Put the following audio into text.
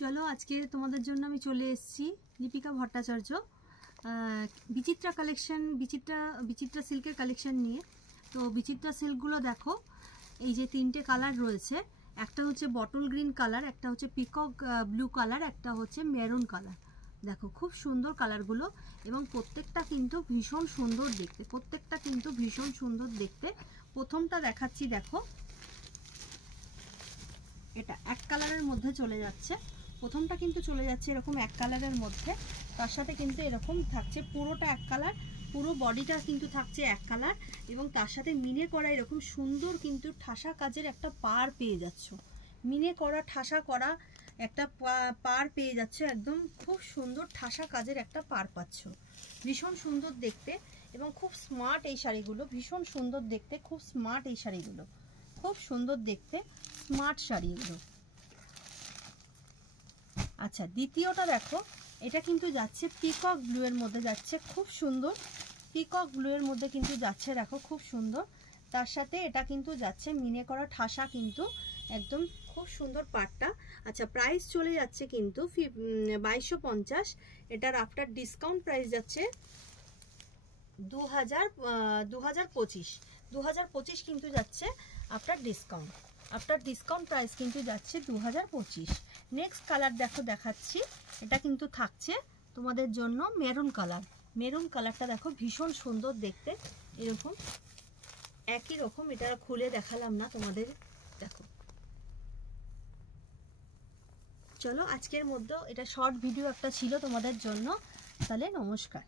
চলো আজকে তোমাদের জন্য আমি চলে এসেছি লিপিকা ভট্টাচার্য বিচিত্রা কালেকশন বিচিত্রা সিল্কের কালেকশন নিয়ে। তো বিচিত্রা সিল্কগুলো দেখো, এই যে তিনটে কালার রয়েছে, একটা হচ্ছে বটল গ্রিন কালার, একটা হচ্ছে পিকক ব্লু কালার, একটা হচ্ছে মেরুন কালার। দেখো খুব সুন্দর কালারগুলো এবং প্রত্যেকটা কিন্তু ভীষণ সুন্দর দেখতে, প্রত্যেকটা কিন্তু ভীষণ সুন্দর দেখতে। প্রথমটা দেখাচ্ছি, দেখো এটা এক কালারের মধ্যে চলে যাচ্ছে, প্রথমটা কিন্তু চলে যাচ্ছে এরকম এক কালারের মধ্যে, তার সাথে কিন্তু এরকম থাকছে পুরোটা এক কালার, পুরো বডিটা কিন্তু থাকছে এক কালার এবং তার সাথে মিনে করা এরকম সুন্দর কিন্তু ঠাসা কাজের একটা পাড় পেয়ে যাচ্ছ, মিনে করা ঠাসা করা একটা পাড় পেয়ে যাচ্ছে, একদম খুব সুন্দর ঠাসা কাজের একটা পাড় পাচ্ছ, ভীষণ সুন্দর দেখতে এবং খুব স্মার্ট এই শাড়িগুলো, ভীষণ সুন্দর দেখতে, খুব স্মার্ট এই শাড়িগুলো, খুব সুন্দর দেখতে স্মার্ট শাড়িগুলো। আচ্ছা, দ্বিতীয়টা দেখো, এটা কিন্তু যাচ্ছে পিকক ব্লু এর মধ্যে যাচ্ছে, খুব সুন্দর পিকক ব্লু এর মধ্যে কিন্তু যাচ্ছে, দেখো খুব সুন্দর, তার সাথে এটা কিন্তু যাচ্ছে মিনে করা ঠাসা, কিন্তু একদম খুব সুন্দর পাটটা। আচ্ছা, প্রাইস চলে যাচ্ছে কিন্তু 2250, এটার আফটার ডিসকাউন্ট প্রাইস যাচ্ছে 2025 কিন্তু যাচ্ছে after discount, after discount price কিন্তু যাচ্ছে 2025। নেক্সট কালার দেখো দেখাচ্ছি, এটা কিন্তু থাকছে তোমাদের জন্য মেরুন কালার। মেরুন কালারটা দেখো ভীষণ সুন্দর দেখতে, এরকম একই রকম, এটা খুলে দেখালাম না তোমাদের, দেখো। চলো আজকের মধ্যে এটা শর্ট ভিডিও একটা ছিল তোমাদের জন্য, তাহলে নমস্কার।